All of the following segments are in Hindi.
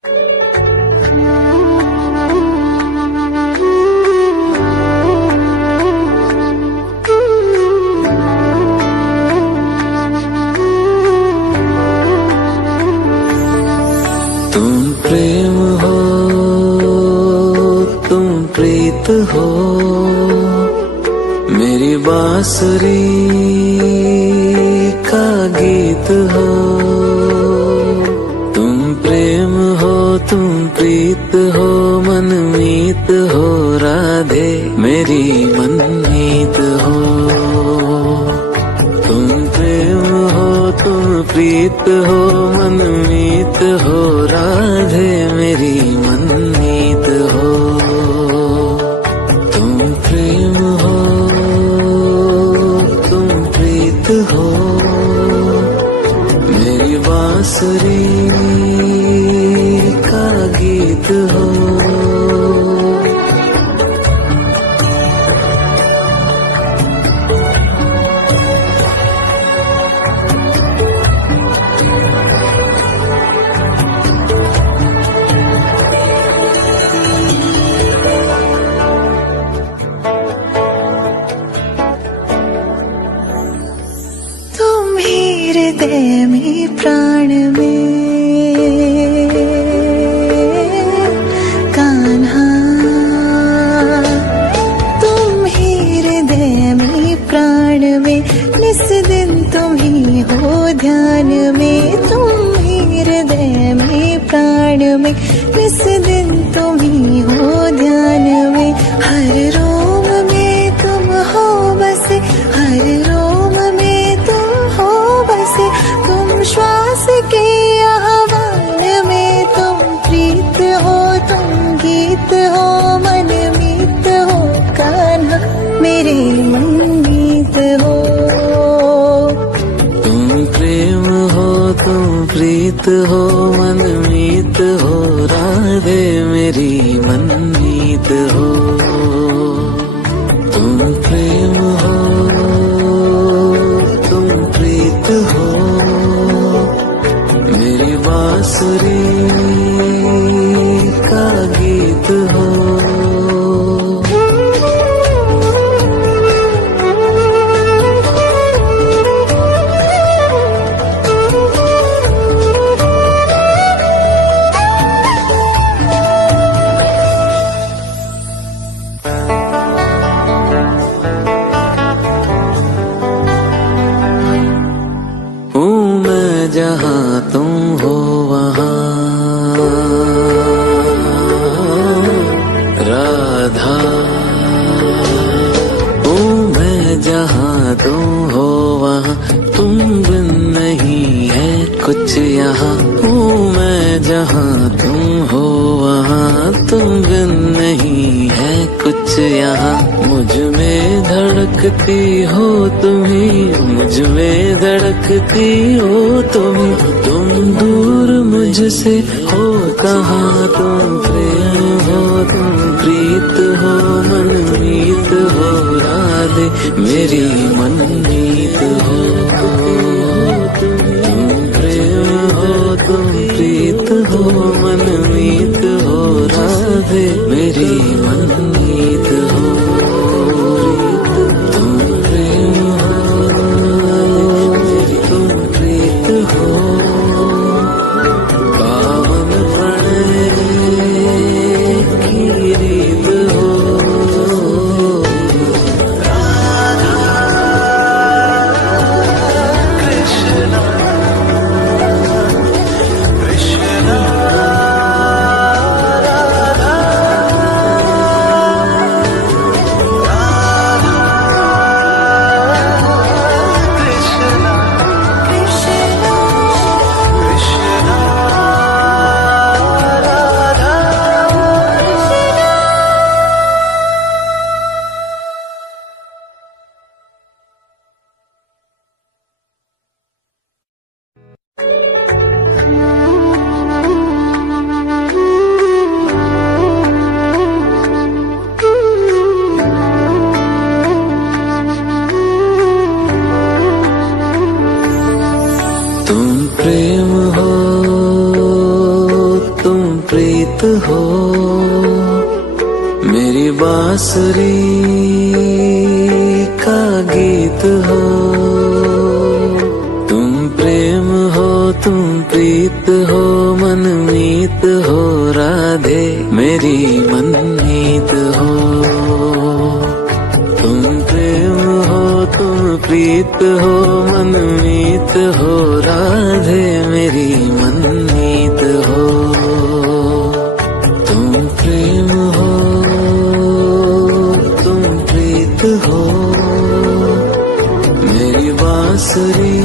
तुम प्रेम हो, तुम प्रीत हो, मेरी बांसुरी का गीत हो। तुम प्रेम हो, तुम प्रीत हो, मनमीत हो, राधे मेरी मनमीत हो। तुम प्रेम हो, तुम प्रीत हो, मनमीत हो, राधे मेरी मनमीत हो। तुम प्रेम हो, तुम प्रीत हो, मेरी बांसुरी का गीत हो। हृदय में प्राण में कान्हा, तुम ही हृदय में प्राण में, निस दिन तुम ही हो ध्यान में। तुम ही हृदय में प्राण में, निस दिन तुम ही हो ध्यान में। हर रोम में तुम हो बसे, हर रोम में तुम हो बसे। तुम श्वास के आह्वान में, तुम प्रीत हो, तुम गीत हो, मनमीत हो, कान्हा मेरे मनमीत हो। तुम प्रेम हो, तुम प्रीत हो, मनमीत हो, राधे मेरी मनमीत हो। तुम प्रेम हो, तुम प्रीत हो, मेरी बांसुरी का गीत हो। जहाँ तुम हो वहाँ राधा, हूँ मैं जहाँ तुम हो वहाँ, तुम बिन नहीं है कुछ यहाँ। हूँ मैं जहाँ तुम हो वहाँ, तुम बिन नहीं है कुछ यहाँ। मुझ में धड़कती हो तुम्ही, मुझ में धड़कती हो तुम दूर मुझसे हो कहाँ। तुम प्रेम हो, तुम प्रीत हो, मनमीत हो, राधे मेरी मनमीत हो। तुम प्रेम हो, तुम प्रीत हो, मनमीत हो, राधे मेरी मनमीत हो। प्रीत हो, मेरी बांसुरी का गीत हो। तुम प्रेम हो, तुम प्रीत हो, मनमीत हो राधे मेरी मनमीत हो। तुम प्रेम हो, तुम प्रीत हो, मनमीत हो राधे मेरी मनमीत हो। तुम प्रेम हो, तुम प्रीत हो, मेरी बांसुरी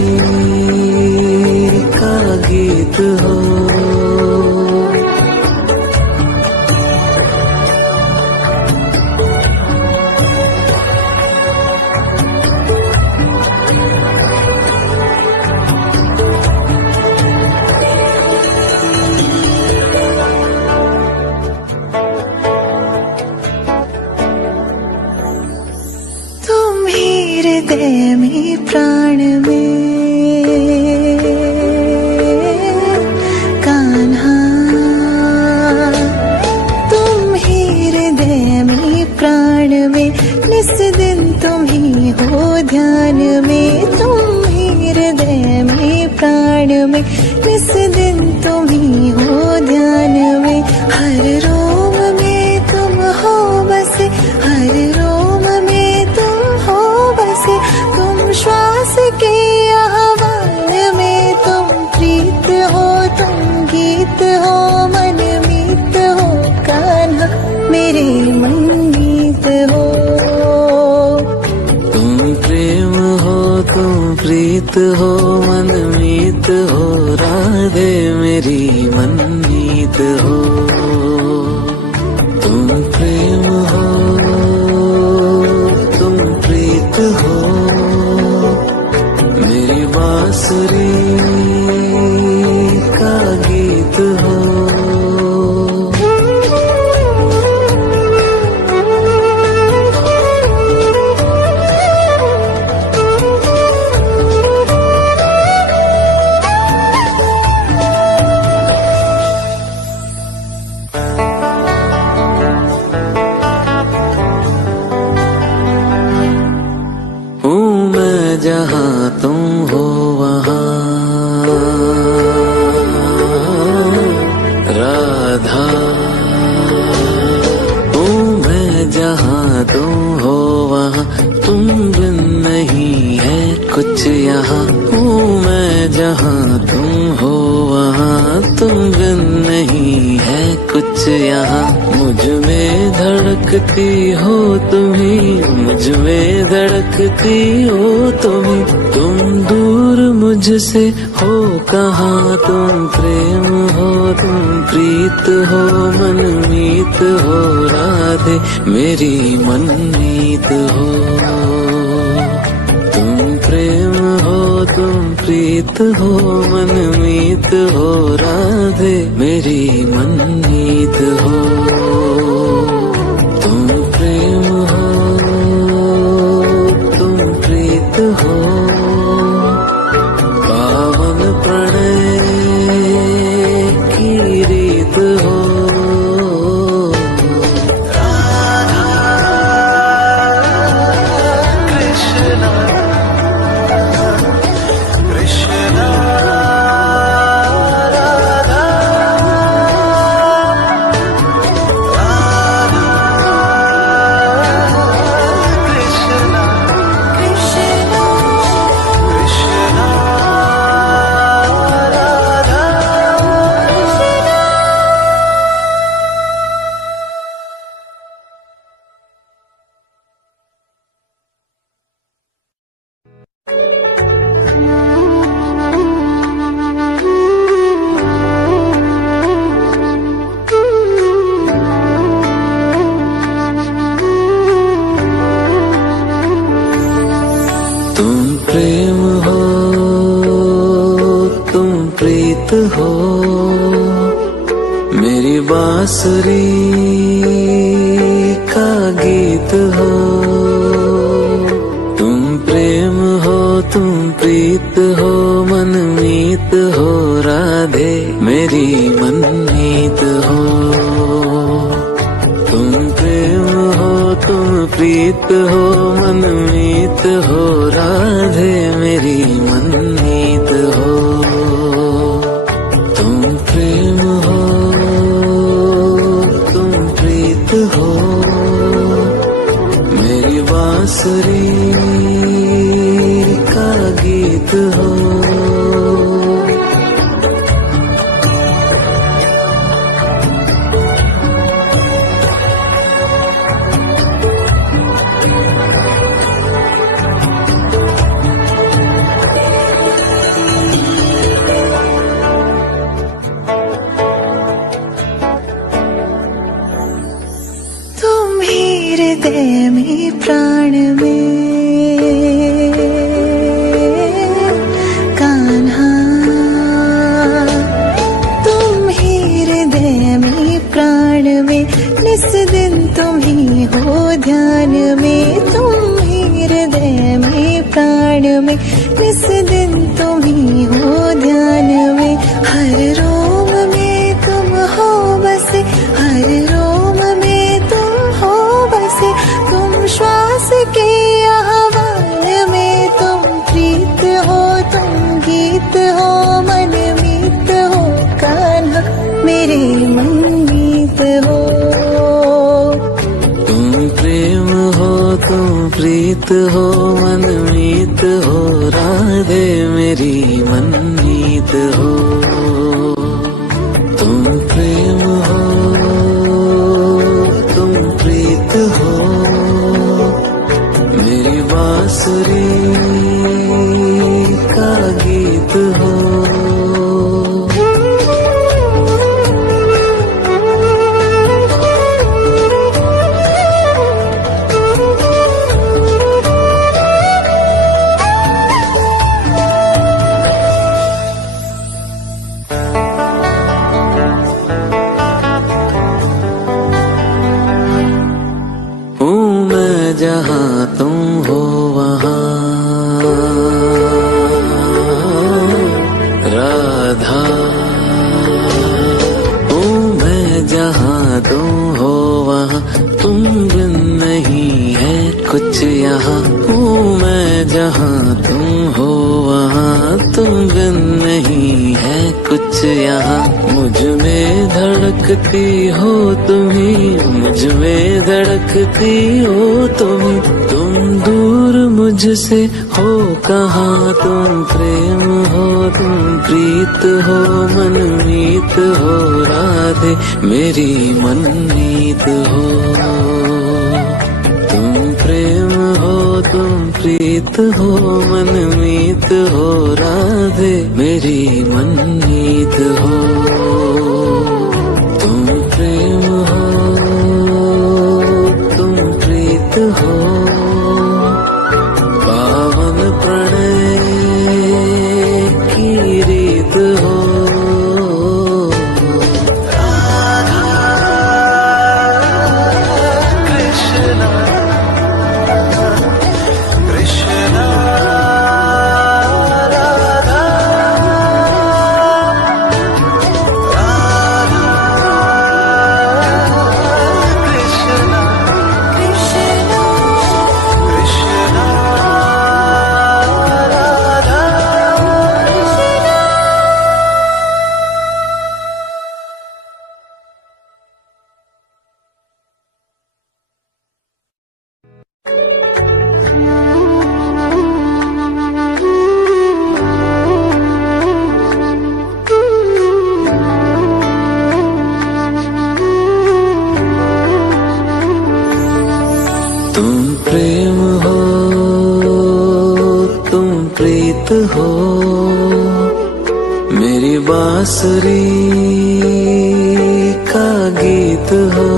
का गीत हो। तुम ही हृदय में प्राण में कान्हा, तुम ही हृदय में प्राण में, निस दिन तुम ही हो ध्यान में। तुम ही हृदय में प्राण में, निस दिन तुम ही हो ध्यान में। हर रोम में तुम हो बसे, हर रोम में तुम हो बसे। तुम श्वास के आह्वान में, तुम प्रीत हो, तुम गीत हो, मनमीत हो कान्हा मेरे मनमीत हो। तुम प्रेम हो, तुम प्रीत हो, मनमीत हो राधे मेरी मनमीत हो। तुम प्रेम हो, तुम प्रीत हो, मेरी बांसुरी का गीत हो। हूँ मैं जहाँ तुम हो वहाँ राधा, हूँ मैं जहाँ तुम हो वहाँ, तुम बिन नहीं है कुछ यहाँ। हूँ मैं जहाँ तुम हो वहाँ, तुम बिन नहीं है कुछ यहाँ। मुझ में धड़कती हो तुम्ही, मुझ में धड़कती हो तुम्ही। तुम दूर मुझसे हो कहाँ, तुम प्रेम हो, तुम प्रीत हो, मनमीत हो राधे मेरी मनमीत हो। तुम प्रेम हो, तुम प्रीत हो, मनमीत हो राधे मेरी मनमीत हो। तुम प्रेम हो, तुम प्रीत हो, पावन प्रणय की रीत हो। हो, मेरी बांसुरी का गीत हो। तुम प्रेम हो, तुम प्रीत हो, मनमीत हो राधे मेरी मनमीत हो। प्रीत हो मनमीत हो राधे मेरी मनमीत हो। तुम प्रेम हो तुम प्रीत हो मेरी बांसुरी का गीत हो। तुम ही हृदय में प्राण में कान्हा, तुम ही हृदय में प्राण में निस दिन तुम ही हो ध्यान में। तुम ही हृदय में प्राण में निस दिन तुम ही हो ध्यान में। हर रोम में तुम हो बसे, हर रोम में तुम हो बसे। तुम श्वास के आह्वान में तुम प्रीत हो तुम गीत हो मनमीत हो कान्हा मेरे मनमीत हो। तुम प्रेम हो तुम प्रीत हो मनमीत हो राधे मेरी मनमीत हो। तुम प्रेम हो तुम प्रीत हो मेरी बांसुरी का गीत हो। हूँ मैं जहाँ तुम हो वहाँ राधा। हूँ मैं जहाँ तुम हो वहाँ तुम बिन नहीं है कुछ यहाँ। हूँ मैं जहाँ तुम हो वहाँ तुम बिन नहीं है कुछ यहाँ। मुझ में धड़कती हो तुम्ही मुझ में धड़कती हो तुम्ही। तुम दूर मुझसे हो कहाँ तुम प्रेम हो तुम प्रीत हो मनमीत हो राधे मेरी मनमीत हो। तुम प्रेम हो तुम प्रीत हो मनमीत हो राधे मेरी मनमीत हो। तुम प्रेम हो तुम प्रीत हो पावन प्रणय की रीत हो। तुम प्रेम हो तुम प्रीत हो मेरी बांसुरी का गीत हो।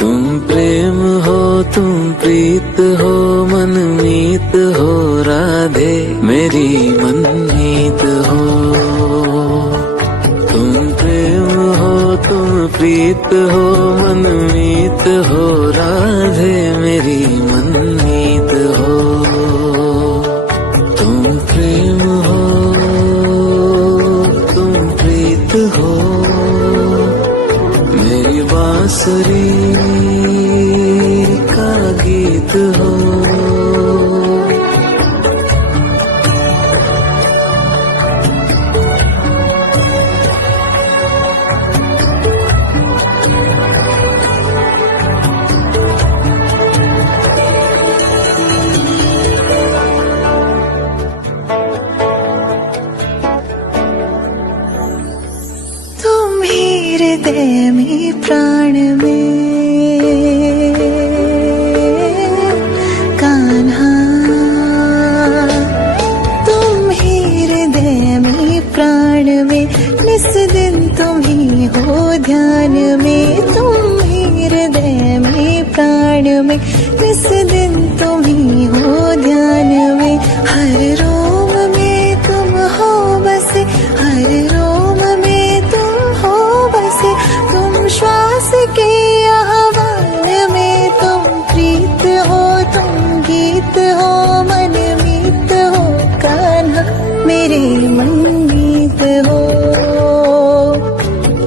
तुम प्रेम हो तुम प्रीत हो मनमीत हो राधे मेरी मनमीत हो। तुम प्रेम हो तुम प्रीत हो मनमीत हो राधे मेरी मनमीत हो। तुम प्रेम हो तुम प्रीत हो मेरी बांसुरी हृदय में प्राण में कान्हा, तुम ही हृदय में प्राण में, निस दिन तुम ही हो ध्यान में। तुम ही हृदय में प्राण में, निस दिन तुम ही हो ध्यान में। हर रोम में तुम हो बसे, हर रोम में तुम हो बसे। तुम श्वास के आह्वान में, तुम प्रीत हो, तुम गीत हो, मन मीत हो कान्हा, मेरे मनमीत हो।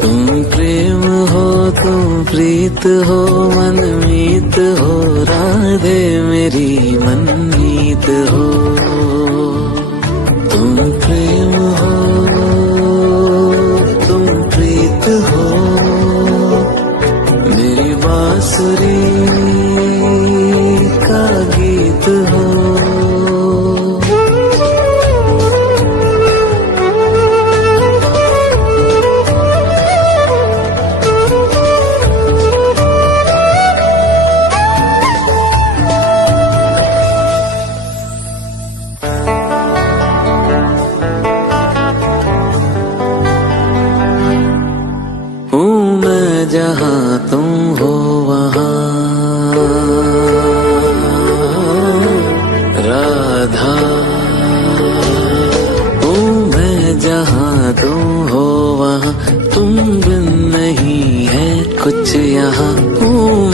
तुम प्रेम हो, तुम प्रीत हो, मनमीत हो, राधे मेरी मनमीत हो। तुम प्रेम हो, तुम प्रीत हो, मेरी बांसुरी का गीत हो। जहाँ तुम हो वहाँ राधा, मैं जहाँ तुम हो वहाँ, तुम बिन नहीं है कुछ यहाँ।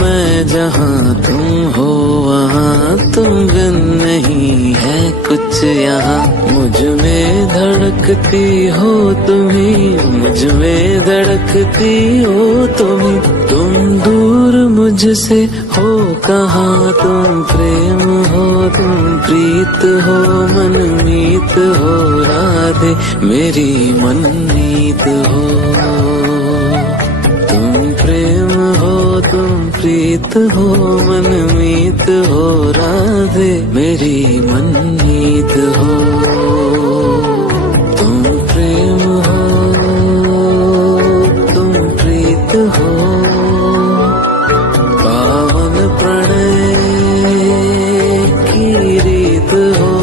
मैं जहाँ तुम हो वहाँ, तुम बिन नहीं है कुछ यहाँ। मुझ में धड़कती हो तुम्ही, मुझ में धड़कती हो तुम्ही। तुम दूर मुझसे हो कहाँ, तुम प्रेम हो, तुम प्रीत हो, मनमीत हो, राधे मेरी मनमीत हो। तुम प्रेम हो, तुम प्रीत हो, मनमीत हो, राधे मेरी मनमीत हो। तुम प्रेम हो, तुम प्रीत हो, पावन प्रणय की रीत हो।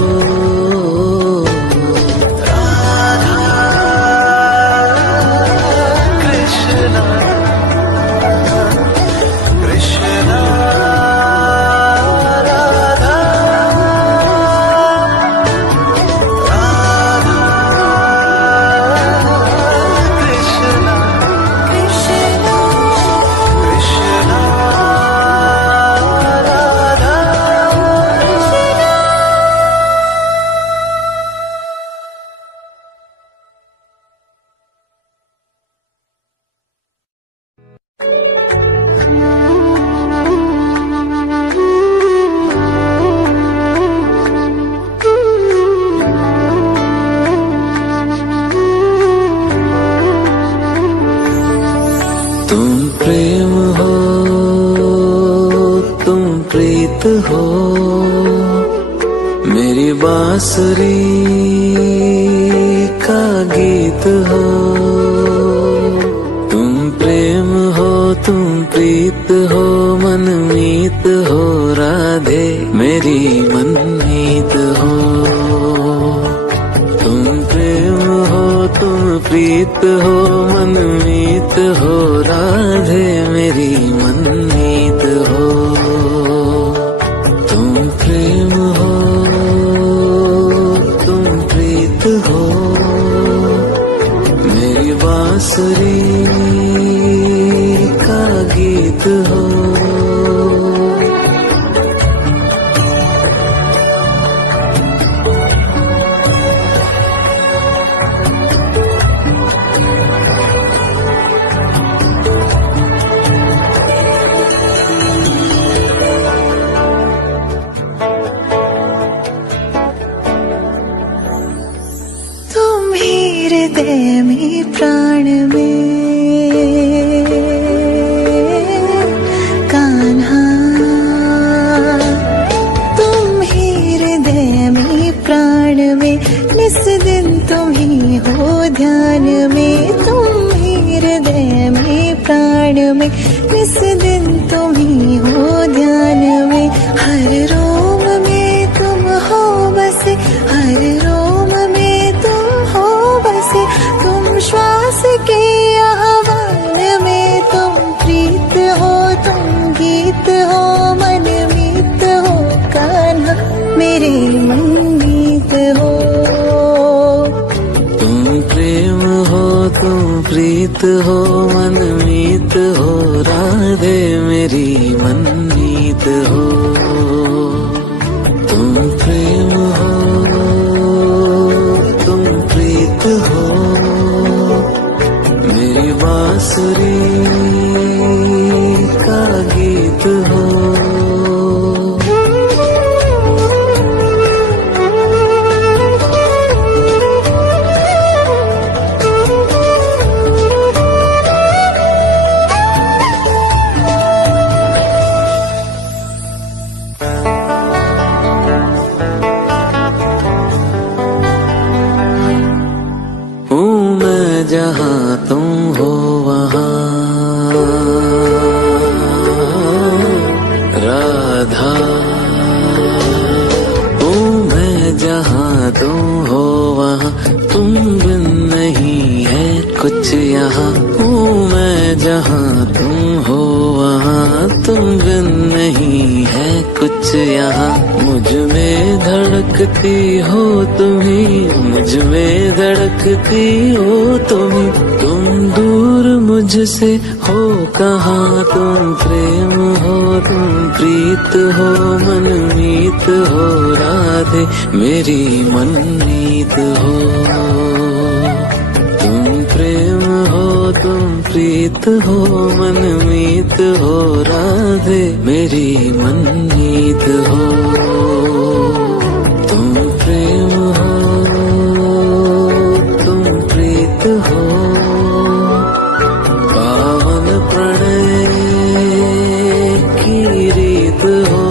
तुम प्रेम हो, तुम प्रीत हो, मेरी बांसुरी का गीत हो। तुम प्रेम हो, तुम प्रीत हो, मनमीत हो, राधे मेरी मनमीत हो। तुम प्रेम हो, तुम प्रीत हो, मनमीत हो, राधे मेरी मनमीत हो। तुम प्रेम हो, तुम प्रीत हो, मेरी बांसुरी का गीत हो। हृदय में प्राण में कान्हा, तुम ही हृदय में प्राण में, निस दिन तुम ही हो ध्यान में। तुम ही हृदय में हो मनमीत हो राधे मेरी मनमीत हो। तुम प्रेम हो तुम प्रीत हो मेरी बांसुरी का गीत हो। हूँ मैं जहाँ तुम हो वहाँ राधा। हूँ मैं जहाँ तुम हो वहाँ तुम बिन नहीं है कुछ यहाँ। हूँ मैं जहाँ तुम हो वहाँ तुम बिन नहीं है कुछ यहाँ। मुझ में धड़कती हो तुम्ही मुझ में धड़कती हो तुम्ही। तुम दूर मुझसे हो कहाँ तुम प्रेम हो तुम प्रीत हो मनमीत हो राधे मेरी मनमीत हो। तुम प्रेम हो तुम प्रीत हो मनमीत हो राधे मेरी मनमीत हो। तुम प्रेम हो तुम प्रीत हो पावन प्रणय की रीत हो।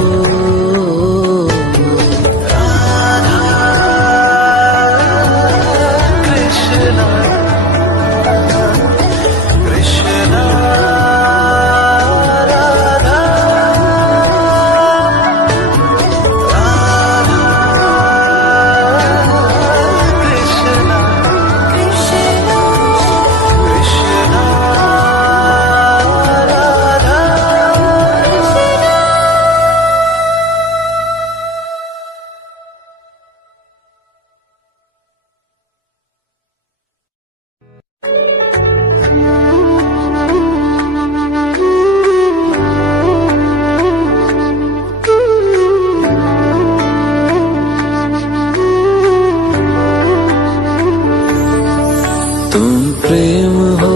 तुम प्रेम हो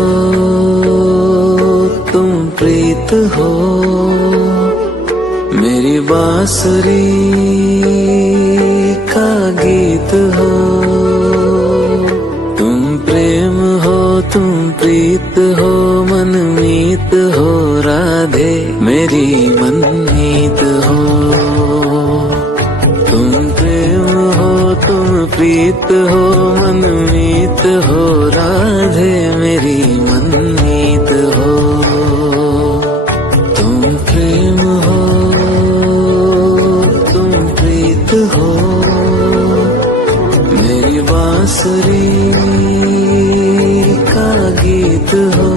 तुम प्रीत हो मेरी बांसुरी का गीत हो। तुम प्रेम हो तुम प्रीत हो मनमीत हो राधे मेरी मनमीत हो। तुम प्रेम हो तुम प्रीत हो मनमीत हो राधे मेरी मनमीत हो। तुम प्रेम हो तुम प्रीत हो मेरी बांसुरी का गीत हो।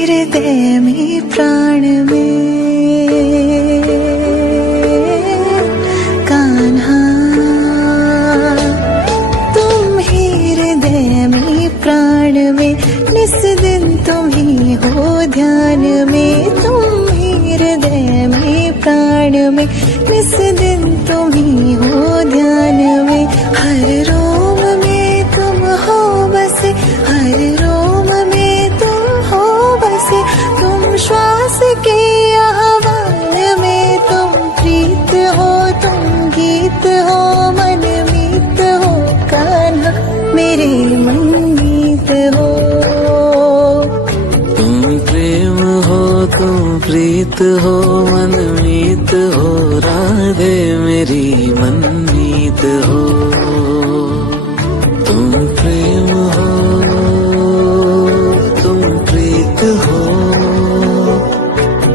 हृदय में प्राण में कान्हा तुम ही हृदय में प्राण में निस दिन तुम ही हो ध्यान में। तुम ही हृदय में प्राण में निस दिन तुम ही हो ध्यान में। हर रोम में तुम हो बसे हर रोम में तुम हो बसे। तुम श्वास के आह्वान में तुम प्रीत हो तुम गीत हो मनमीत हो कान्हा मेरे मनमीत हो। तुम प्रेम हो तुम प्रीत हो मनमीत हो राधे मेरी मनमीत हो। तुम प्रेम हो तुम प्रीत हो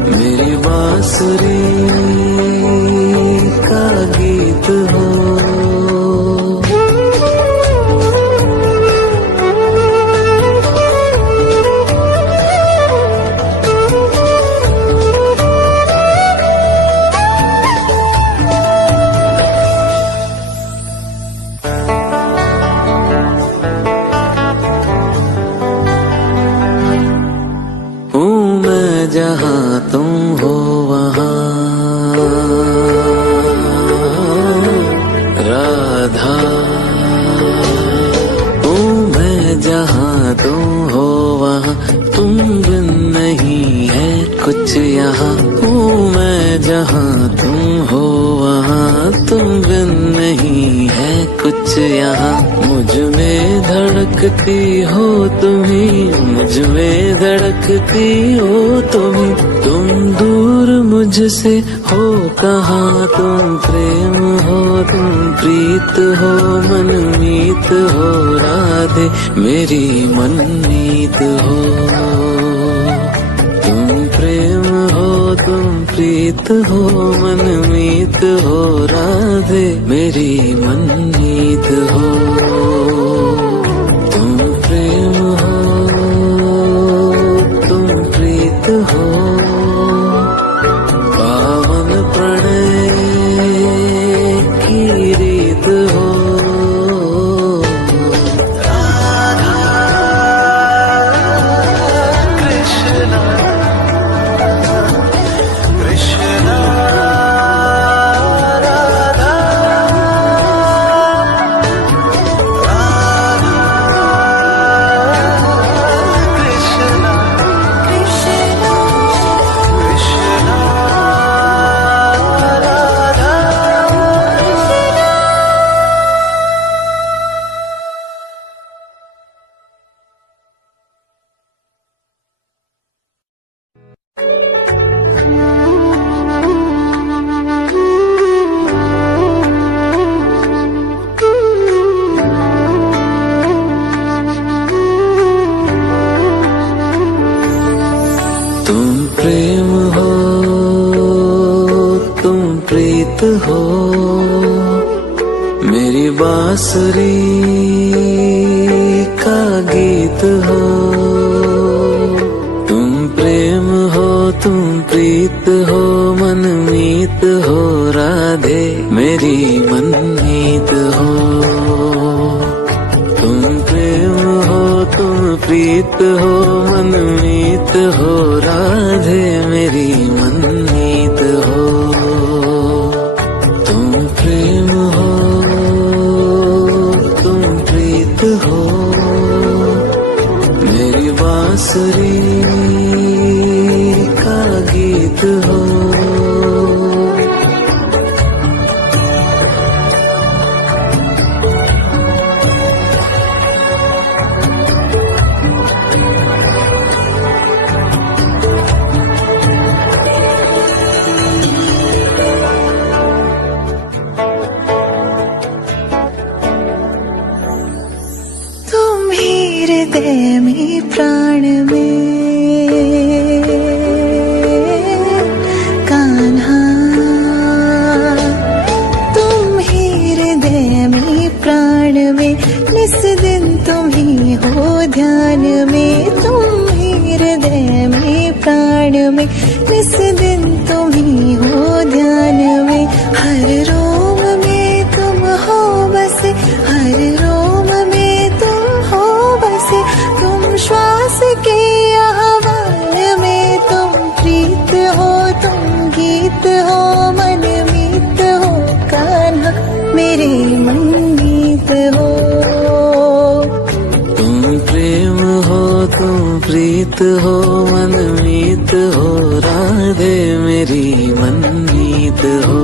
मेरी बांसुरी का यहाँ हूँ मैं जहाँ तुम हो वहाँ तुम बिन नहीं है कुछ यहाँ मुझ में धड़कती हो तुम्ही मुझ में धड़कती हो तुम्ही तुम दूर मुझसे हो कहाँ तुम प्रेम हो तुम प्रीत हो मनमीत हो राधे मेरी मनमीत हो तुम प्रेम हो तुम प्रीत हो मनमीत हो राधे मेरी मनमीत हो तुम प्रेम हो तुम प्रीत हो पावन प्रणय की रीत हो तुम प्रेम हो तुम प्रीत हो मेरी बांसुरी का गीत हो तुम प्रेम हो तुम प्रीत हो मनमीत हो राधे मेरी मनमीत हो तुम प्रेम हो तुम प्रीत हो मनमीत हो राधे मेरी मनमीत हो तुम प्रेम हो तुम प्रीत हो मेरी बांसुरी का गीत हो हृदय में प्राण में कान्हा तुम ही हृदय में प्राण में निस दिन तुम ही हो ध्यान में तुम ही हृदय में प्राण में निस दिन तुम ही हो ध्यान में हर रोम में तुम हो बसे हर रोम में तुम हो बसे तुम श्वास के आह्वान में तुम प्रीत हो तुम गीत हो मनमीत हो कान्हा मेरे मनमीत हो तुम प्रेम हो तुम प्रीत हो मनमीत हो राधे मेरी मनमीत हो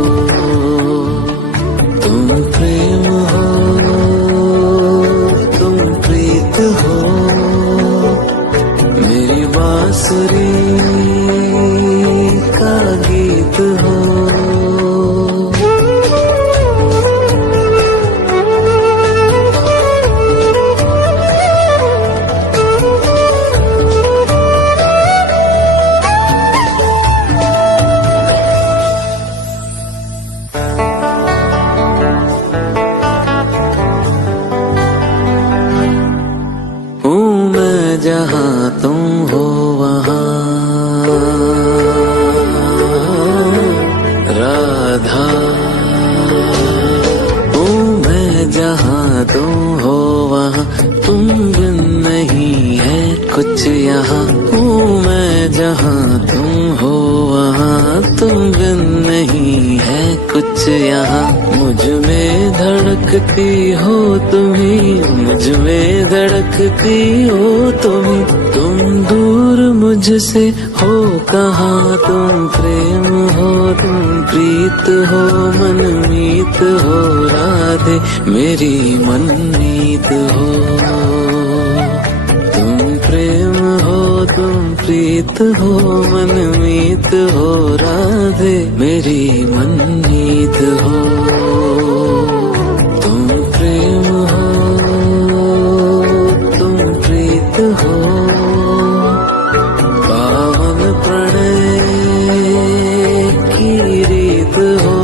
तुम प्रेम हो तुम प्रीत हो मेरी बांसुरी का गीत हो जहाँ तुम हो वहाँ राधा हूँ मैं जहाँ जहाँ तुम हो वहाँ तुम बिन नहीं है कुछ यहाँ हूँ मैं जहाँ तुम हो वहाँ तुम बिन नहीं है कुछ यहाँ मुझ में धड़कती हो तुम्ही मुझ में धड़कती हो तुम दूर मुझसे हो कहाँ तुम प्रेम हो तुम प्रीत हो मनमीत हो राधे मेरी मनमीत हो तुम प्रेम हो तुम प्रीत हो मनमीत हो राधे मेरी मनमीत हो तुम प्रेम हो तुम प्रीत हो पावन प्रणय की रीत हो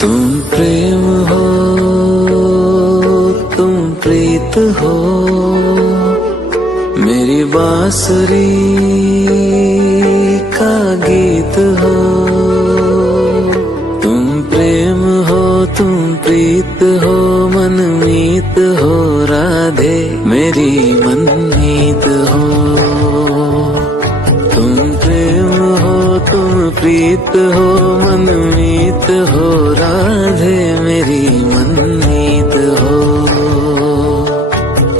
तुम प्रेम हो तुम प्रीत हो मेरी बांसुरी का गीत हो तुम प्रेम हो तुम प्रीत हो मनमीत हो राधे मेरी मनमीत हो तुम प्रेम हो तुम प्रीत हो मनमीत हो राधे मेरी मनमीत हो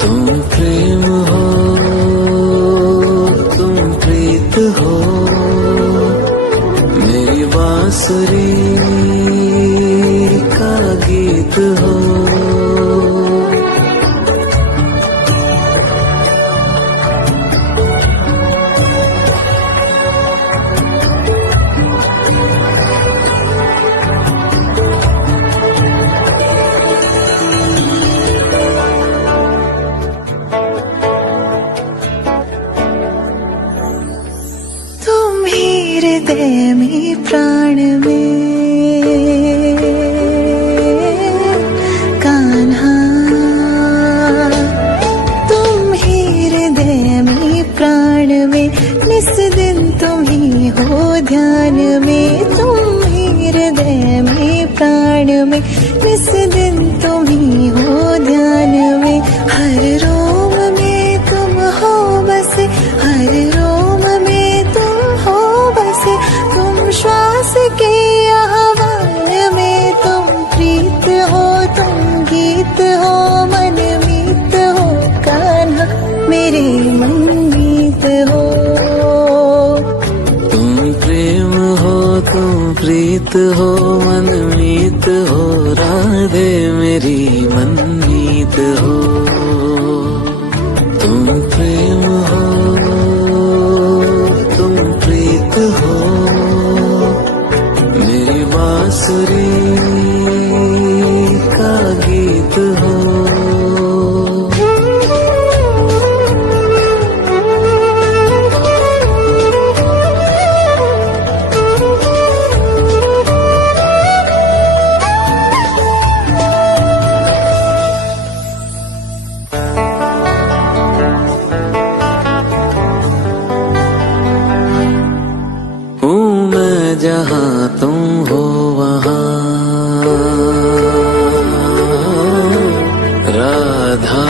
तुम प्रेम हो तुम प्रीत हो मेरी बांसुरी का गीत हो हृदय में प्राण में कान्हा तुम ही हृदय में प्राण में निस दिन तुम ही हो ध्यान में तुम ही हृदय में प्राण में निस दिन तुम ही हो ध्यान में हर रोम में तुम हो बसे हर रोम में तुम हो बसे तुम श्वास के आह्वान में तुम प्रीत हो तुम गीत हो मनमीत हो कान्हा मेरे मनमीत हो तुम प्रेम हो तुम प्रीत हो मनमीत हो राधे मेरी मनमीत हो तुम प्रेम हो तुम प्रीत हो मेरी बांसुरी का गीत हो जहाँ तुम हो वहाँ राधा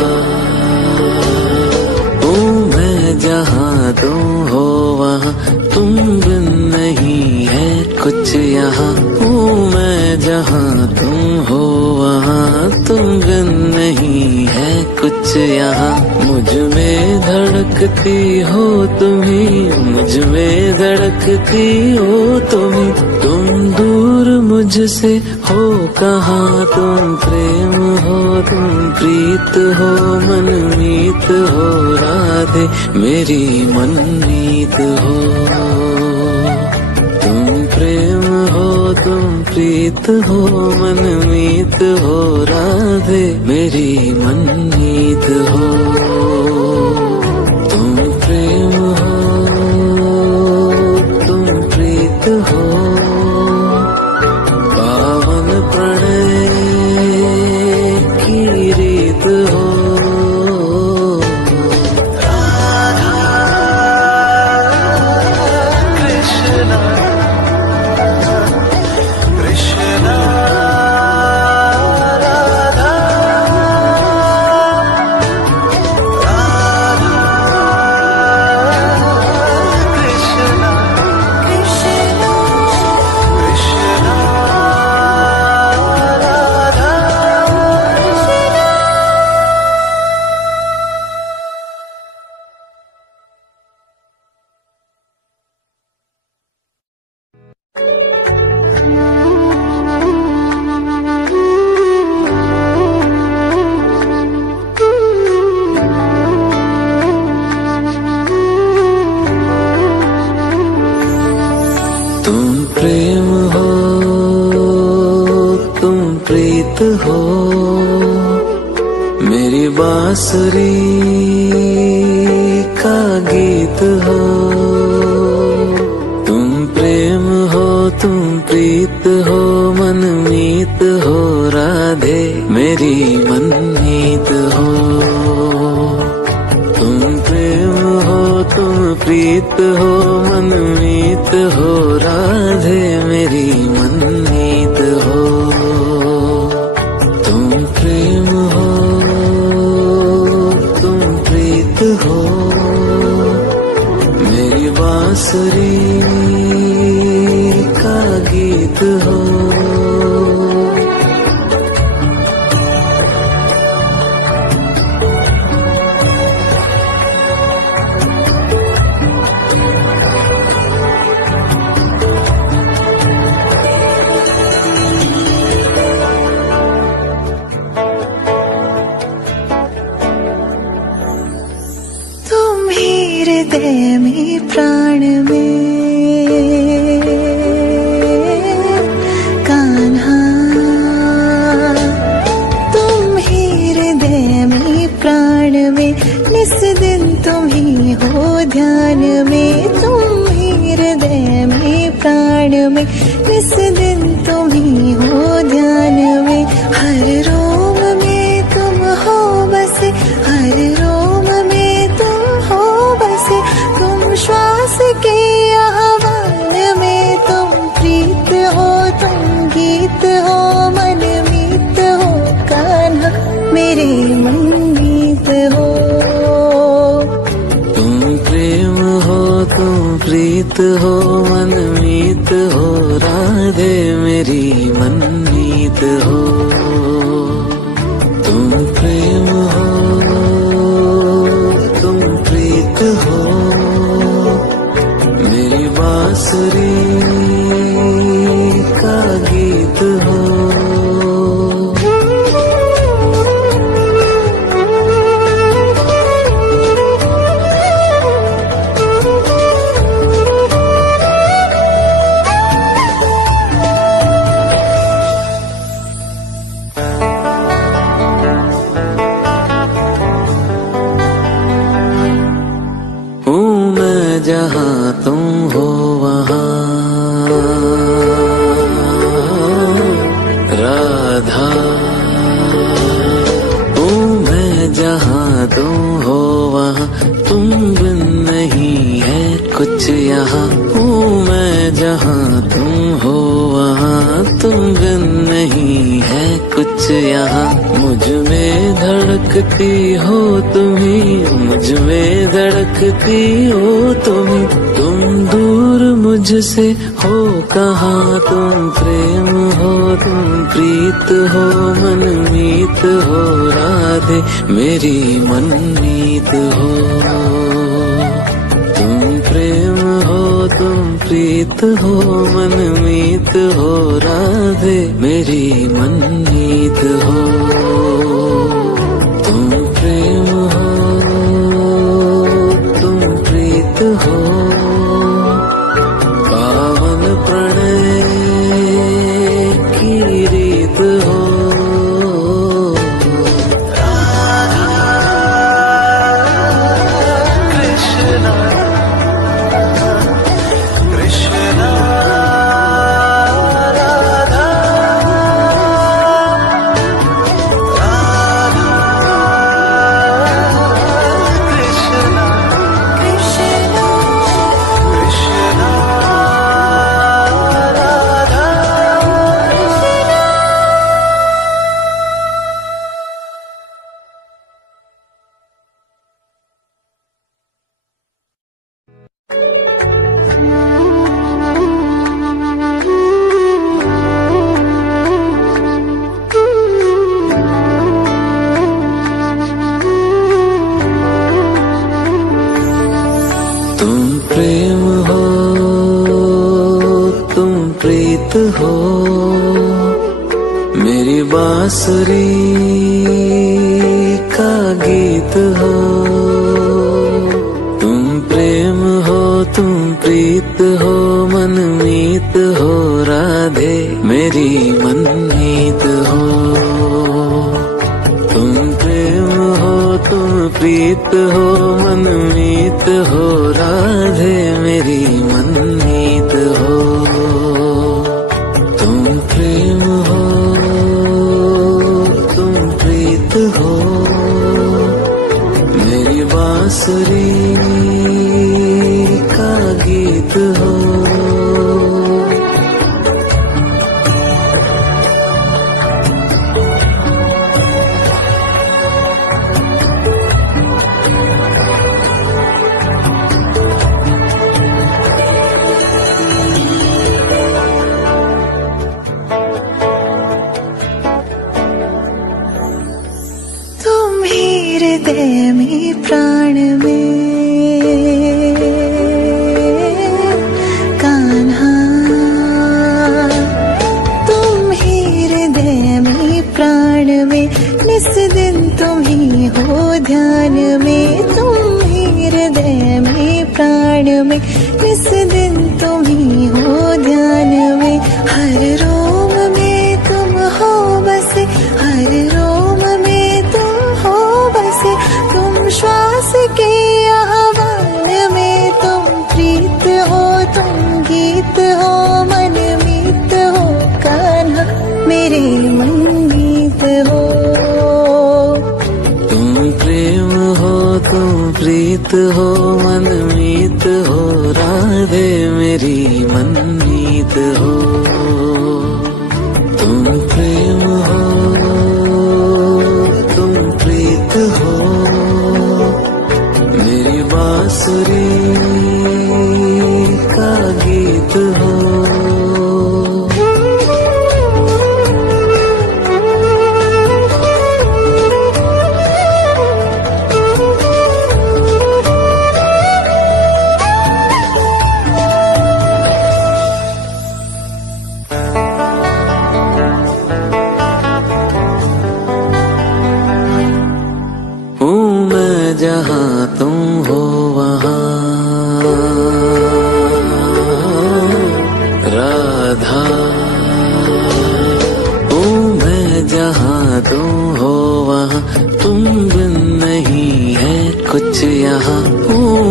हूँ मैं जहाँ तुम हो वहाँ तुम बिन नहीं है कुछ यहाँ हूँ मैं जहाँ तुम हो वहाँ तुम बिन नहीं है कुछ यहाँ मुझ में धड़कती हो तुम्ही मुझ में धड़कती हो तुम्ही तुम दूर मुझसे हो कहाँ तुम प्रेम हो तुम प्रीत हो मनमीत हो राधे मेरी मनमीत हो तुम प्रेम हो तुम प्रीत हो मनमीत हो राधे मेरी मनमीत हो तुम प्रेम हो तुम प्रीत हो पावन प्रणय की रीत हो तुम प्रेम हो तुम प्रीत हो मेरी बांसुरी का गीत हो तुम प्रेम हो तुम प्रीत हो मनमीत हो राधे मेरी मनमीत हो तुम प्रेम हो तुम प्रीत हो मनमीत हो राधे मेरी मनमीत हो तुम प्रेम हो तुम प्रीत हो मेरी बांसुरी का गीत हो हृदय में प्राण में कान्हा तुम ही हृदय में प्राण में निस दिन तुम ही हो ध्यान में तुम ही हृदय में प्राण में निस दिन तुम ही हो ध्यान में हर रोम में तुम हो बसे हर रोम में तुम हो बसे तुम श्वास के आह्वान में तुम प्रीत हो तुम गीत हो मनमीत हो कान्हा मेरे मनमीत हो तुम प्रेम हो तुम प्रीत हो मनमीत हो राधे मेरी मनमीत हो तुम प्रेम हो तुम प्रीत हो मेरी बांसुरी का गीत हो जहाँ तुम हो वहाँ राधा मैं जहाँ तुम हो वहाँ तुम बिन नहीं है कुछ यहाँ मैं जहाँ तुम हो वहाँ तुम बिन नहीं है कुछ यहाँ मुझ में धड़कती हो तुम्ही मुझ में धड़कती हो तुम दूर मुझ मुझसे हो कहाँ तुम प्रेम हो तुम प्रीत हो मनमीत हो राधे मेरी मनमीत हो। तुम प्रेम हो तुम प्रीत हो मनमीत हो राधे मेरी मनमीत हो। तुम प्रेम हो तुम प्रीत हो पावन प्रणय की रीत हो। तुम प्रेम हो तुम प्रीत हो मेरी बांसुरी का गीत हो। तुम प्रेम हो तुम प्रीत हो मनमीत हो राधे मेरी मनमीत हो। तुम प्रेम हो तुम प्रीत हो मनमीत हो राधे मेरी मनमीत हो। तुम प्रेम हो तुम प्रीत हो मेरी बांसुरी का गीत हो। हृदय में प्राण में कान्हा तुम ही हृदय में प्राण में निस दिन तुम ही हो ध्यान में। तुम ही हृदय में प्राण में निस दिन तुम ही हो ध्यान में। हर रोम में तुम हो बसे हर रोम में तुम हो बसे। तुम श्वास के आह्वान में तुम प्रीत हो तुम गीत हो मनमीत हो कान्हा मेरे मनमीत हो। तुम प्रेम हो तुम प्रीत हो मनमीत हो राधे मेरी मनमीत हो। तुम प्रेम हो तुम प्रीत हो मेरी बांसुरी का गीत हो। जहाँ तुम हो वहाँ राधा मैं जहाँ तुम हो वहाँ तुम बिन नहीं है कुछ यहाँ।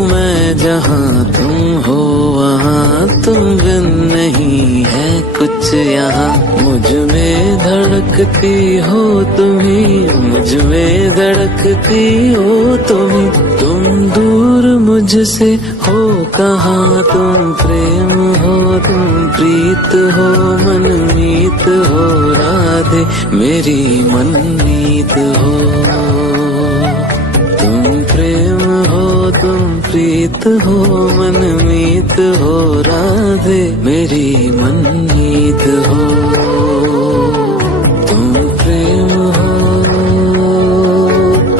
मैं जहाँ तुम हो वहाँ तुम बिन नहीं है कुछ यहाँ। मुझ में धड़कती हो तुम्ही मुझ में धड़कती हो तुम्ही। तुम दूर मुझसे हो कहाँ तुम प्रेम हो तुम प्रीत हो मनमीत हो राधे मेरी मनमीत हो। तुम प्रेम हो तुम प्रीत हो मनमीत हो राधे मेरी मनमीत हो। तुम प्रेम हो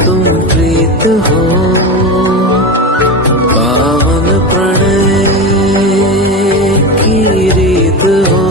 तुम प्रीत हो पावन प्रणय की रीत हो।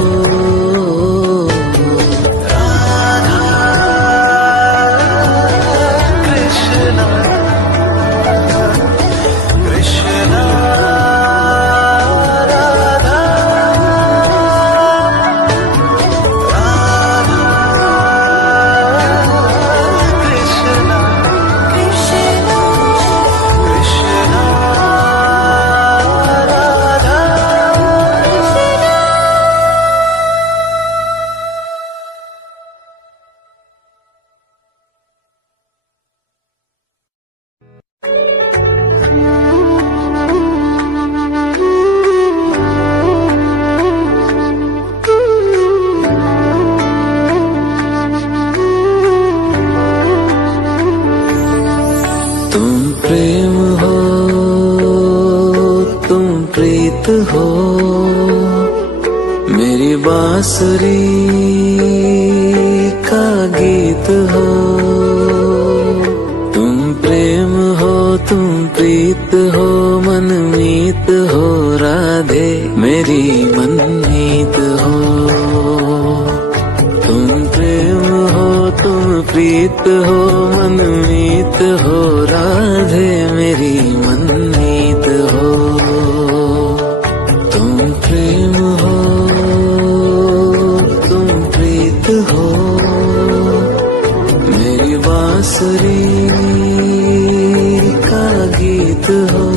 तुम प्रेम हो तुम प्रीत हो मेरी बांसुरी का गीत हो। तुम प्रेम हो तुम प्रीत हो मनमीत हो राधे मेरी मनमीत हो। तुम प्रेम हो तुम प्रीत हो मनमीत हो राधे मेरी मनमीत हो। तुम प्रेम हो तुम प्रीत हो मेरी बांसुरी का गीत हो।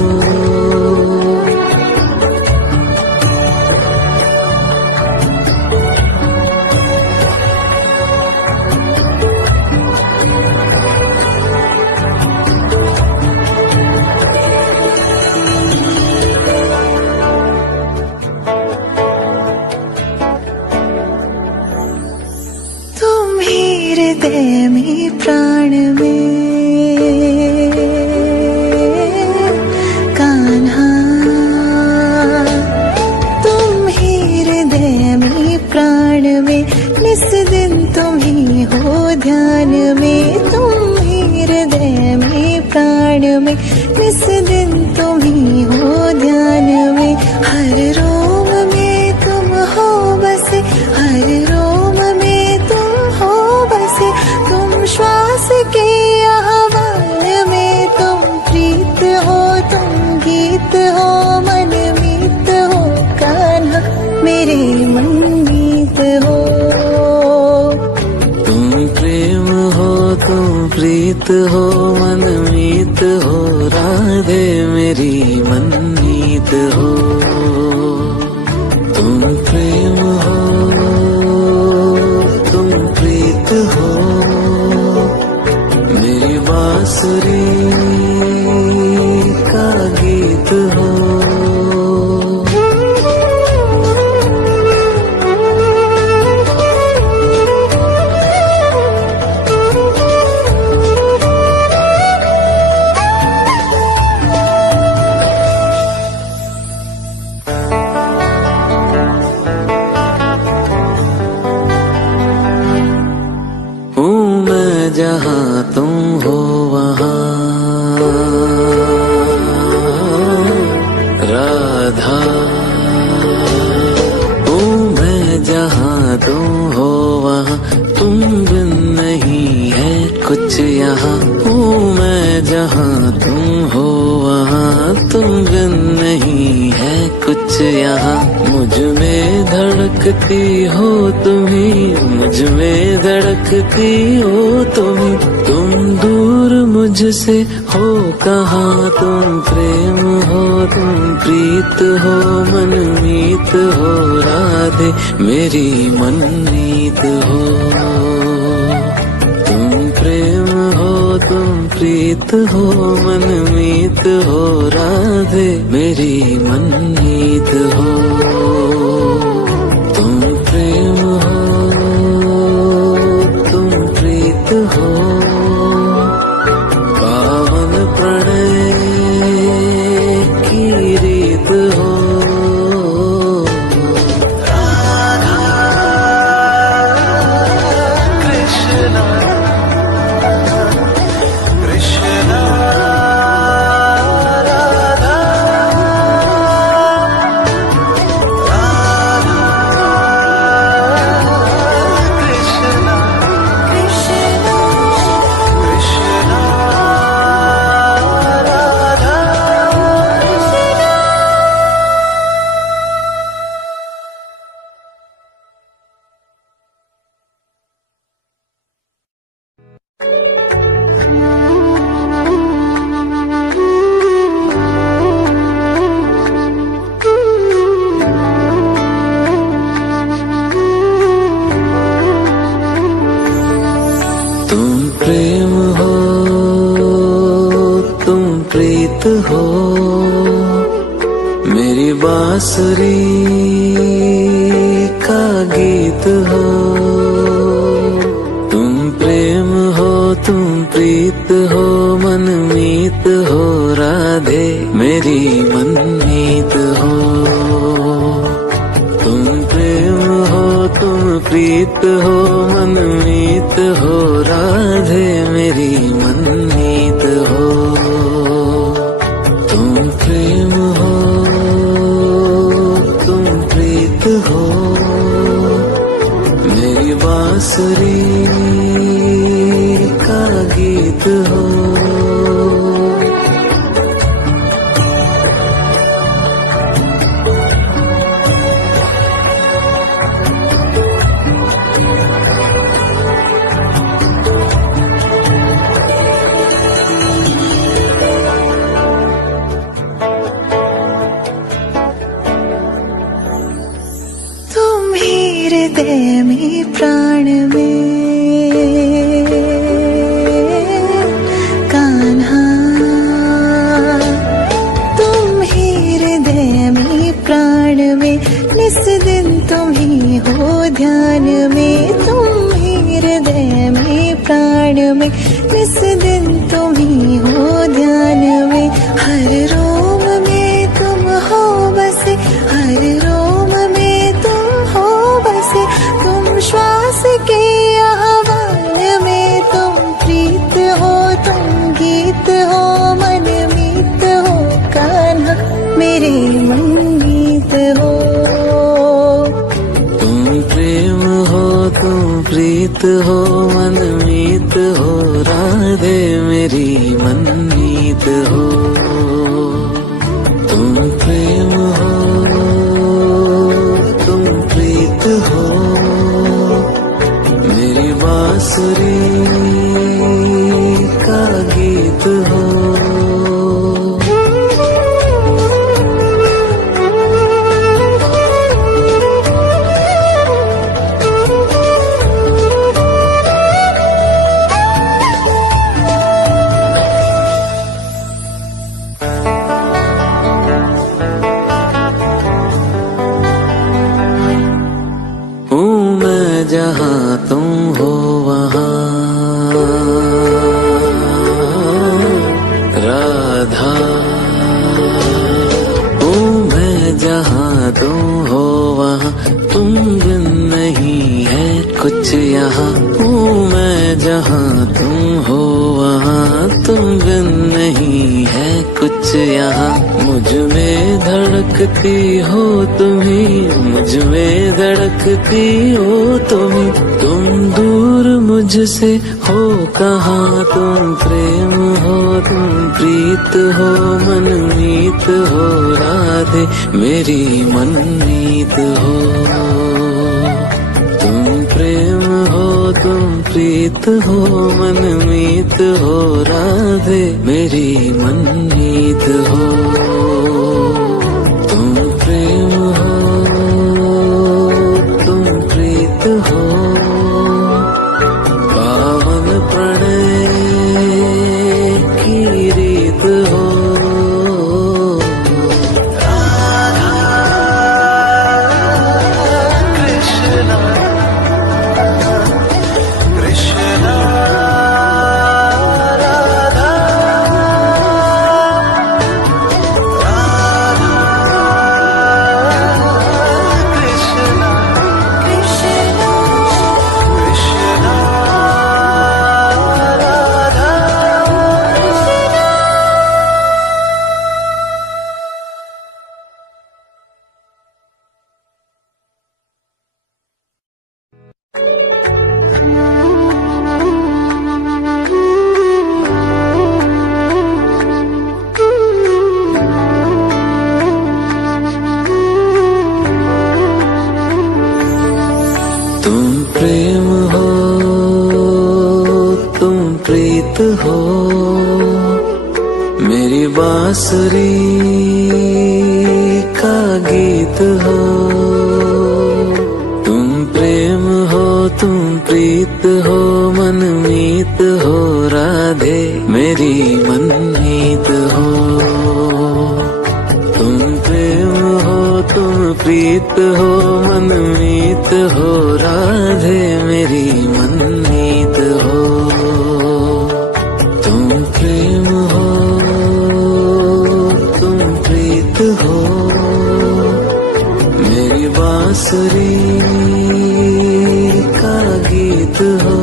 हृदय में प्राण में कान्हा तुम ही हृदय में प्राण में निस दिन तुम ही हो ध्यान में। तुम ही हृदय में प्राण में निस दिन तुम ही हो ध्यान में। हर रोम में तुम हो बसे हर रोम में तुम हो बसे। तुम श्वास के आह्वान में तुम प्रीत हो तुम गीत हो मनमीत हो कान्हा मेरे मनमीत हो। तुम प्रेम हो तुम प्रीत हो मनमीत हो राधे मेरी मनमीत हो। तुम प्रेम हो तुम प्रीत हो मेरी बांसुरी का गीत हो। जहाँ तुम हो वहाँ राधा हूँ मैं जहाँ तुम हो वहाँ तुम बिन नहीं है कुछ यहाँ। हूँ मैं जहाँ तुम हो वहाँ तुम बिन नहीं है कुछ यहाँ। मुझ में धड़कती हो तुम्ही मुझ में धड़कती हो तुम्ही। तुम दूर मुझसे हो कहाँ तुम प्रेम हो तुम प्रीत हो मनमीत हो राधे मेरी मनमीत हो। तुम प्रेम हो तुम प्रीत हो मनमीत हो राधे मेरी मनमीत हो। तुम प्रेम हो तुम प्रीत हो पावन प्रणय हो, मेरी बांसुरी का गीत हो। तुम प्रेम हो, तुम प्रीत हो, मनमीत हो राधे मेरी मनमीत हो। तुम प्रेम हो, तुम प्रीत हो, मनमीत हो राधे मेरी मनमीत हो। तुम प्रेम हो, तुम प्रीत हो, मेरी बांसुरी का गीत हो। हृदय में प्राण में कान्हा, तुम ही हृदय में प्राण में, निस दिन तुम ही हो ध्यान में। तुम ही हृदय में प्राण में, निस दिन तुम ही हो ध्यान में। हर रोम में तुम हो बसे, हर रोम में तुम हो बसे। तुम श्वास के आह्वान में, तुम प्रीत हो, तुम गीत हो, मनमीत हो कान्हा मेरे मनमीत हो। तुम प्रेम हो, तुम प्रीत हो, मनमीत हो राधे मेरी मनमीत हो। तुम प्रेम हो, तुम प्रीत हो, मेरी बांसुरी का गीत हो। जहाँ तुम हो वहाँ राधा, हूँ मैं जहाँ तुम हो वहाँ, तुम बिन नहीं है कुछ यहाँ। हूँ मैं जहाँ तुम हो वहाँ, तुम बिन नहीं है कुछ यहाँ। मुझ में धड़कती हो तुम्ही, मुझ में धड़कती हो तुम्ही। तुम दूर मुझसे हो कहाँ, तुम प्रेम हो, तुम प्रीत हो, मनमीत हो राधे मेरी मनमीत हो। तुम प्रेम हो, तुम प्रीत हो, मनमीत हो राधे मेरी मनमीत हो। तुम प्रेम हो, तुम प्रीत हो, पावन प्रणय की रीत हो। तुम प्रेम हो, तुम प्रीत हो, मेरी बांसुरी का गीत हो। तुम प्रेम हो, तुम प्रीत हो, मनमीत हो राधे मेरी मनमीत हो। तुम प्रीत हो मनमीत हो राधे मेरी मनमीत हो तुम प्रेम हो तुम प्रीत हो मेरी बांसुरी का गीत हो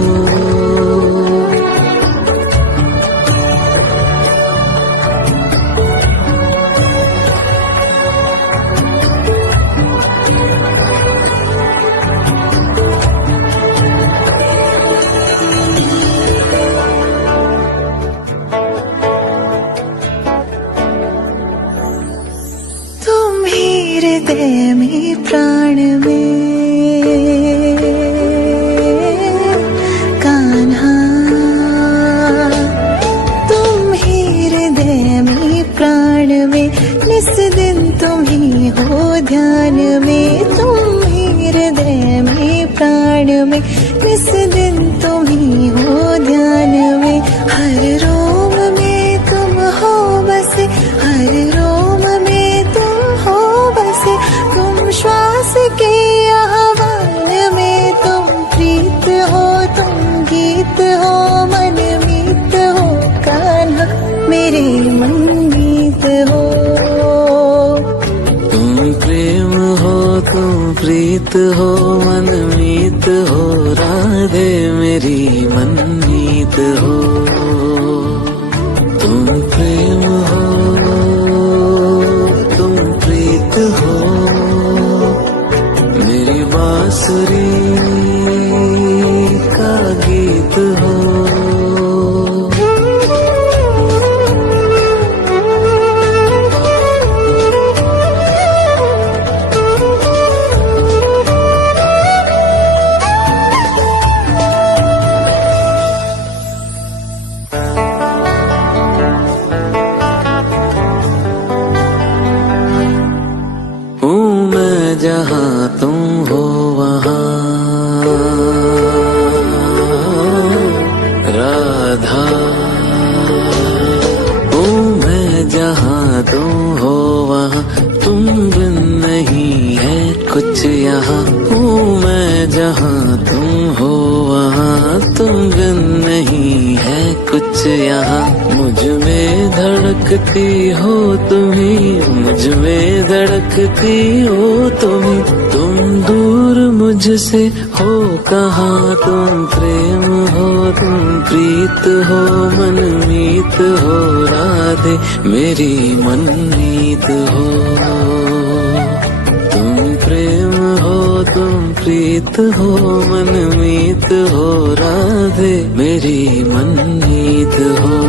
तुम ही हृदय में प्राण में कान्हा तुम ही हृदय में प्राण में निस दिन तुम ही हो ध्यान में तुम ही हृदय में प्राण में निस दिन तुम ही हो ध्यान में हर रोम में तुम हो बसे हर रोम में तुम हो बसे तुम श्वास के आह्वान में तुम प्रीत हो तुम गीत हो मनमीत हो कान्हा मेरे मनमीत हो तुम प्रेम हो तुम प्रीत हो मनमीत हो राधे मेरी मनमीत हो तुम प्रेम हो तुम प्रीत हो मेरी बांसुरी का गीत हो हूँ मैं जहाँ तुम हो वहाँ राधा हूँ मैं जहाँ तुम हो वहाँ तुम बिन नहीं है कुछ यहाँ हूँ मैं जहाँ तुम हो वहाँ तुम बिन नहीं है कुछ यहाँ मुझ में धड़कती हो तुम्ही मुझ में धड़कती हो तुम दूर मुझसे हो कहाँ तुम प्रेम हो तुम प्रीत हो मनमीत हो राधे मेरी मनमीत हो तुम प्रेम हो तुम प्रीत हो मनमीत हो राधे मेरी मनमीत हो